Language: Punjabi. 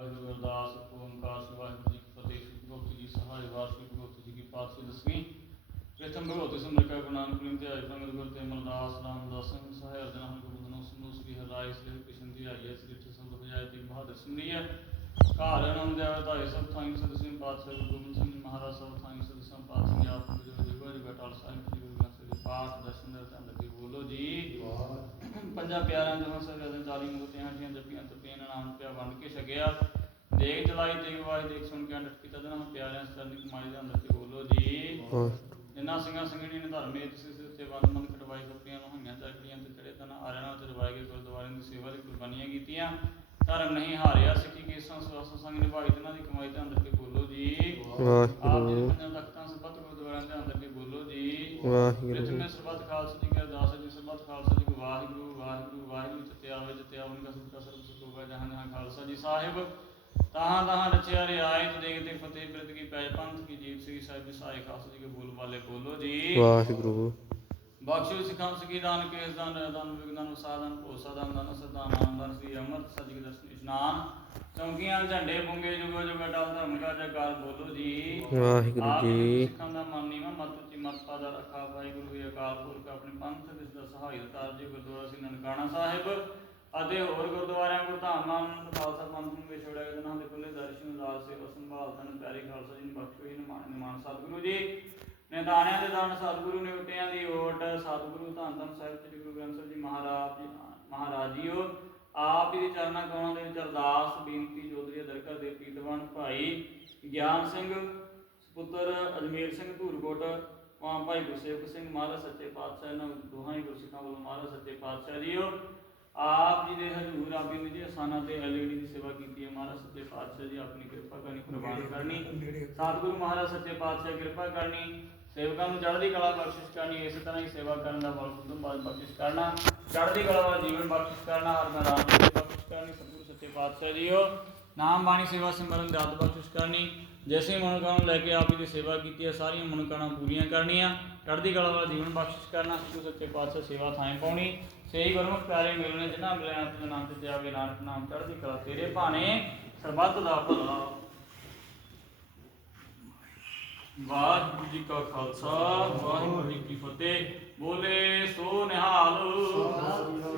ਵਾਹਿਗੁਰੂ ਅਰਦਾਸ ਓੰਕਾਰ ਵਾਹਿਗੁਰੂ ਜੀ ਕੀ ਫਤਿਹ, ਸ੍ਰੀ ਗੁਰੂ ਜੀ ਸਹਾਇ ਵਾਸੀ ਗੁਰੂ ਜੀ ਕੀ ਪਾਤਸ਼ਾਹ ਦਸਵੀਂ। ਪ੍ਰਥਮ ਭਗਵਤੀ ਸਮਰਿਕਾ ਗੁਰੂ ਨਾਨਕ ਲਿੰਦੇ ਆਇ ਪੰਗਤ ਗੁਰ ਤੇ ਮਲਦਾਸ ਰਾਮਦਾਸ ਸਿੰਘ ਸਹਾਇ ਅਰਜਨ ਹਰਿ ਗੁਰੂ ਨੂੰ ਸੰਨੂ ਸ੍ਰੀ ਹਰਿ ਸ੍ਰੀ ਕ੍ਰਿਸ਼ਨ ਦੀ ਆਈਏ ਸ੍ਰੀ ਚਿਤ ਬਜਾਇ ਤੇ ਬਹਾਦਰ ਸਿਮਰੀਐ ਘਰ ਅਨੰਦ ਦੇ ਵਧਾਈ ਸਭ ਥਾਈ ਸਦਸਿੰ ਪਾਤਸ਼ਾਹ ਗੁਰੂ ਗੋਬਿੰਦ ਸਿੰਘ ਜੀ ਮਹਾਰਾਜ ਸਭ ਥਾਈ ਸਦਸਿੰ ਪਾਤਸ਼ਾਹ ਆਪ ਜੀ ਜੋ ਜਗੋ ਜੀ ਬਟਾਲ ਸਾਹਿਬ ਜੀ ਗੁਰੂ ਗ੍ਰੰਥ ਸਾਹਿਬ ਦੇ ਪਾਠ, ਦਰਸ਼ਨ ਦੇ ਧੰਨ ਬੋਲੋ ਜੀ। ਪੰਜਾਂ ਦੇ ਹੰਸ ਦੇ 40 ਮੂਰਤੀਆਂ ਦੀਆਂ ਜੱਪੀਆਂ ਤਪੀਆਂ ਨਾਮ ਪਿਆ ਵੰਡ ਕੇ ਛਕਿਆ। ਦੇਖ ਚਲਾਈ ਤੇ ਗਵਾਹ ਦੇਖ ਸੁਣ ਕੇ ਅੰਡਟ ਕੀਤਾ ਜਨਾ ਪਿਆਰਿਆਂ ਸਰਨੀ ਕਮਾਈ ਦੇ ਅੰਦਰ ਤੇ ਬੋਲੋ ਜੀ। ਜਿਨ੍ਹਾਂ ਸਿੰਘਾਂ ਸਿੰਘਣੀ ਨੇ ਧਰਮੇ ਸਿਰ ਤੇ ਬੰਦ ਮੰਦ ਕਟਵਾਈ ਸੱਪੀਆਂ ਨੂੰ ਹਈਆਂ ਚੱਕੜੀਆਂ ਤੇ ਚੜੇ ਤਨ ਆਰਣਾ ਤੇ ਰਵਾਏ ਗਏ ਗੁਰਦੁਆਰਿਆਂ ਦੀ ਸੇਵਾ ਦੀ ਕੁਰਬਾਨੀਆਂ ਕੀਤੀਆਂ। ਧਰਮ ਨਹੀਂ ਹਾਰਿਆ ਸਿੱਖੀ ਕੇਸਾਂ ਸਵਾਸਾਂ ਸੰਗ ਨਿਭਾਈ ਜਿਨ੍ਹਾਂ ਦੀ ਕਮਾਈ ਦੇ ਅੰਦਰ ਤੇ ਬੋਲੋ ਜੀ। ਆਪ ਜੀ ਵਾਹਿਗੁਰੂ। ਦੇ ਪੰਜਾਂ ਤਖਤਾਂ ਸਬਤ ਗੁਰਦੁਆਰਿਆਂ ਦੇ ਅੰਦਰ ਤੇ ਬੋਲੋ ਜੀ। ਵਾਹਿਗੁਰੂ। ਸਰਬੱਤ ਖਾਲਸਾ ਜੀ ਕੀ ਅਰਦਾਸ ਜੀ ਸਰਬੱਤ ਖਾਲਸਾ ਜੀ ਵਾਹਿਗੁਰੂ ਵਾਹਿਗੁਰੂ ਵਾਹਿਗੁਰੂ ਜਿਤੇ ਆਵੇ ਜਿਤੇ ਆਵਨ ਕਾ ਸੁਖਾ ਸਰਬ ਸੁਖ ਹੋਵੇ ਜਹਾਂ ਜਹਾਂ ਖਾਲਸਾ ਜੀ ਸਾਹਿਬ ਤਹਾਂ ਤਹਾਂ ਰਚਿਆ ਰਿਆਇਤ ਦੇਖ ਤੇ ਫਤਿਹ ਬਿਰਦ ਕੀ ਪੈਜ ਪੰਥ ਕੀ ਜੀਤ ਸ੍ਰੀ ਸਾਹਿਬ ਜੀ ਸਾਈ ਖਾਲਸਾ ਜੀ ਕੇ ਬੋਲ ਵਾਲੇ ਬੋਲੋ ਜੀ ਵਾਹਿਗੁਰੂ ਬਖਸ਼ੋ ਸਿਖਾਂ ਸਕੀ ਦਾਨ ਕੇਸ ਦਾਨ ਦਾਨ ਵਿਗਦਾਨ ਸਾਧਨ ਭੋਸਾ ਦਾਨ ਦਾਨ ਸਦਾਨ ਆਨੰਦਨ ਸ੍ਰੀ ਅੰਮ੍ਰਿਤ ਕੇ ਦਰਸ਼ਨ ਇਸ਼ਨਾਨ ਚੌਂਕੀਆਂ ਝੰਡੇ ਬੁੰਗੇ ਜੁਗੋ ਜੁਗ ਅਟਲ ਧਰਮ ਕਾ ਜਗਾਰ ਬੋਲੋ ਜੀ ਵਾਹਿਗੁਰੂ ਜੀ ਸਿੱਖਾਂ ਦਾ ਮਨ ਨੀਵਾ ਮਤ ਉੱਚੀ ਵਾਹਿਗੁਰੂ ਜੀ ਅਕਾਲ ਪੁਰਖ ਆਪਣੇ ਪੰਥ ਇਸ ਦਾ ਸਹਾਈ ਤਾਰ ਜੀ ਗੁਰਦੁਆਰਾ ਸਿੰਘ ਨਨਕਾਣਾ ਸਾਹਿਬ ਅਤੇ ਹੋਰ ਗੁਰਦੁਆਰਿਆਂ ਗੁਰਧਾਮਾਂ ਨੂੰ ਖਾਲਸਾ ਪੰਥ ਨੂੰ ਵਿਛੋੜਿਆ ਗਿਆ ਜਨਾਂ ਦੇ ਖੁੱਲੇ ਦਰਸ਼ਨ ਦਾਸ ਸੇਵਾ, ਸੰਭਾਲ ਤਨ ਪਿਆਰੀ ਖਾਲਸਾ ਜੀ ਨੂੰ ਬਖਸ਼ੋ ਜੀ ਨਿਮਾਨ ਨਿਮਾਨ ਸਤਿਗੁਰੂ ਜੀ। ਨਿਦਾਨਿਆਂ ਦੇ ਦਾਨ ਸਤਿਗੁਰੂ ਨੇ ਉਟਿਆਂ ਦੀ ਓਟ, ਸਤਿਗੁਰੂ ਧੰਨ ਧੰਨ ਸਾਹਿਬ ਸ੍ਰੀ ਗੁਰੂ ਗ੍ਰੰਥ ਸਾਹਿਬ ਜੀ ਮਹਾਰਾਜ ਮਹਾਰਾਜ ਜੀਓ। ਆਪ ਜੀ ਚਰਨਾਂ ਕੌਣਾ ਦੇ ਵਿੱਚ ਅਰਦਾਸ, ਬੇਨਤੀ ਜੋਦਰੀ ਦਰਗਾਹ ਦੇ ਪੀਤਵੰਤ ਭਾਈ ਗਿਆਨ ਸਿੰਘ, ਪੁੱਤਰ ਅਜਮੇਰ ਸਿੰਘ ਧੂਰਕੋਟ ਮਾਂ ਭਾਈ ਗੁਰਸੇਵਕ ਸਿੰਘ ਮਹਾਰਾਜ ਸੱਚੇ ਪਾਤਸ਼ਾਹ ਇਹਨਾਂ ਦੋਹਾਂ ਗੁਰਸਿੱਖਾਂ ਵੱਲੋਂ ਮਹਾਰਾਜ ਸੱਚੇ ਪਾਤਸ਼ਾਹ ਜੀਓ ਆਪ ਜੀ ਦੇ ਹਜ਼ੂਰ ਆਪੀ ਨਿਜੀ ਅਸਾਨਾਂ ਤੇ ਐਲਈਡੀ ਦੀ ਸੇਵਾ ਕੀਤੀ ਹੈ ਮਹਾਰਾਜ ਸੱਚੇ ਪਾਤਸ਼ਾਹ ਜੀ ਆਪਣੀ ਕਿਰਪਾ ਕਰਨੀ ਕੁਰਬਾਨ ਕਰਨੀ ਸਤਿਗੁਰੂ ਮਹਾਰਾਜ ਸੱਚੇ ਪਾਤਸ਼ਾਹ ਕਿਰਪਾ ਕਰਨੀ ਸੇਵਕਾਂ ਨੂੰ ਚੜ੍ਹਦੀ ਕਲਾ ਬਖਸ਼ਿਸ਼ ਕਰਨੀ ਇਸੇ ਤਰ੍ਹਾਂ ਹੀ ਸੇਵਾ ਕਰਨ ਦਾ ਬਲ ਬੁੱਧਮ ਬਲ ਬਖਸ਼ਿਸ਼ ਕਰਨਾ ਚੜ੍ਹਦੀ ਕਲਾ ਵਾਲਾ ਜੀਵਨ ਬਖਸ਼ਿਸ਼ ਕਰਨਾ ਹਰ ਮੈਦਾਨ ਵਿੱਚ ਬਖਸ਼ਿਸ਼ ਕਰਨੀ ਸਤਿਗੁਰੂ ਸੱਚੇ ਪਾਤਸ਼ਾਹ ਜੀਓ ਨਾਮ ਬਾਣੀ ਸੇਵਾ ਸਿਮਰਨ ਦਾਤ ਬਖਸ਼ਿਸ਼ ਕਰਨੀ, ਜੈਸੇ ਮਨੋਕਾਮਨਾ ਨੂੰ ਲੈ ਕੇ ਆਪ ਜੀ ਦੀ ਸੇਵਾ ਕੀਤੀ ਹੈ, ਸਾਰੀਆਂ ਮਨੋਕਾਮਨਾ ਪੂਰੀਆਂ ਕਰਨੀਆਂ। ਚੜ੍ਹਦੀ ਕਲਾ ਵਾਲਾ ਜੀਵਨ ਬਖਸ਼ਿਸ਼ ਕਰਨਾ ਸਤਿਗੁਰੂ ਸੱਚੇ ਪਾਤਸ਼ਾਹ ਸੇਵਾ ਥਾਂ ਪਾਉਣੀ। ਸਹੀ ਗੁਰਮੁਖ ਪਿਆਰੇ ਮਿਲਣੇ, ਜਿਨ੍ਹਾਂ ਮਿਲਿਆ ਆਪਣੇ ਨਾਮ ਤੇ ਜਾਵੇ ਨਾਨਕ ਨਾਮ, ਚੜ੍ਹਦੀ ਕਲਾ ਤੇਰੇ ਭਾਣੇ। ਸਰਬੱਤ ਦਾ ਭਲਾ। ਵਾਹਿਗੁਰੂ ਜੀ ਕਾ ਖਾਲਸਾ, ਵਾਹਿਗੁਰੂ ਜੀ ਕੀ ਫਤਿਹ। ਬੋਲੇ ਸੋ ਨਿਹਾਲ। ਵਾਹਿਗੁਰੂ